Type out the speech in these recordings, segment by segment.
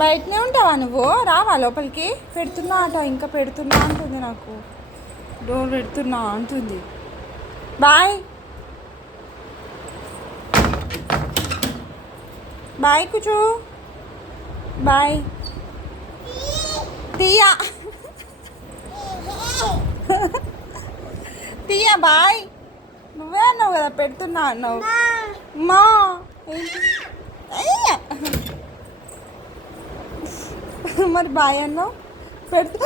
బయటనే ఉంటావా నువ్వు? రావా లోపలికి? పెడుతున్నా అట, ఇంకా పెడుతున్నా అంటుంది, నాకు డోర్ పెడుతున్నా అంటుంది. బాయ్ బాయ్ కుచు, బాయ్ తీయా తీయా బాయ్. నువ్వే అన్నావు కదా పెడుతున్నా అన్నావు. మా మరి బాయ్ అన్నావు, పెడుతు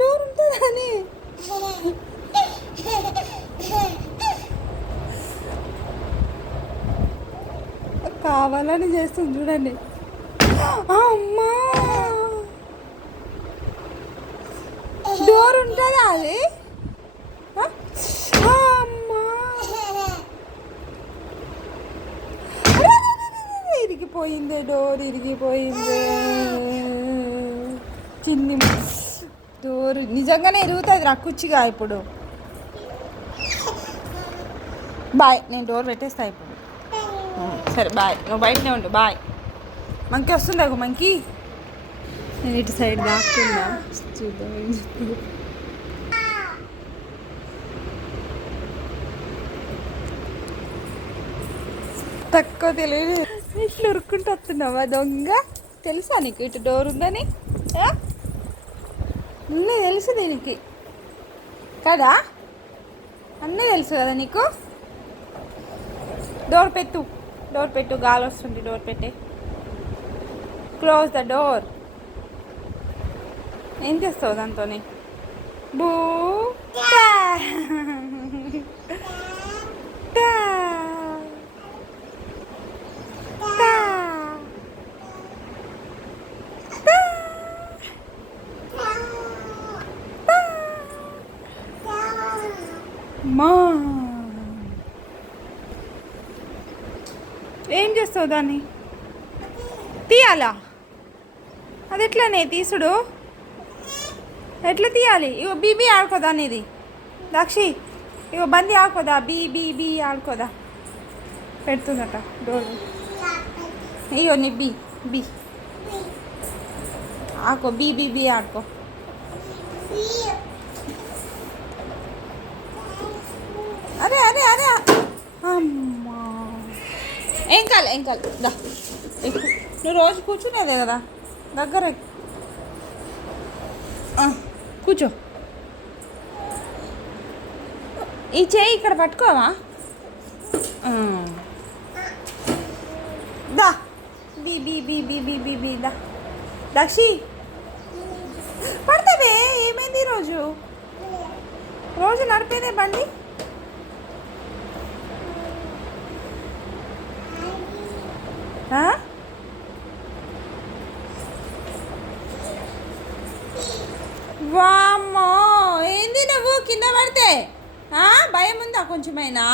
డోర్ ఉంటుందని. కావాలని చేస్తుంది చూడండి. అమ్మా డోర్ ఉంటుందా అది? అమ్మా ఇరిగిపోయిందే, డోర్ ఇరిగిపోయిందే. చిన్ని డోర్ నిజంగానే ఇరుగుతుంది నాకు కుచ్చిగా. ఇప్పుడు బాయ్, నేను డోర్ పెట్టేస్తా ఇప్పుడు. సరే బాయ్, నువ్వు బయటనే ఉండు. బాయ్. మంకీ వస్తుందా? మంకీ నేను ఇటు సైడ్ దాక్తుందా చూద్దాం. తక్కువ తెలియదు, ఇట్లా ఉరుక్కుంటూ వస్తున్నావా దొంగ? తెలుసా నీకు ఇటు డోర్ ఉందని? అన్నీ తెలుసు దీనికి కదా, అన్నీ తెలుసు కదా నీకు. డోర్ పెట్టు, డోర్ పెట్టు, గాలి వస్తుంది. డోర్ పెట్టే, క్లోజ్ ద డోర్. ఏం చేస్తావు దాంతో? బూ మా ఏం చేస్తావు దాన్ని? తీయాలా? అది ఎట్లానే తీసుడు? ఎట్లా తీయాలి? ఇగో బీబీ ఆడుకోదా అనేది దాక్షి. ఇగో బంది ఆడుకోదా? బీ ఆడుకోదా? పెడుతుందట డోర్. అయ్యో నీ బీ ఆడుకో, బీ ఆడుకో. అరే అరే అరే అమ్మా, ఏం కాలే దా. నువ్వు రోజు కూర్చునేదే కదా, దగ్గర కూర్చో. ఈ చేయి ఇక్కడ పట్టుకోవా? దా బీ దా దక్షి. పడతావే, ఏమైంది? రోజు నడిపేదే బండి. వామ్మో, ఏంది నువ్వు కింద పడితే భయం ఉందా కొంచెమైనా?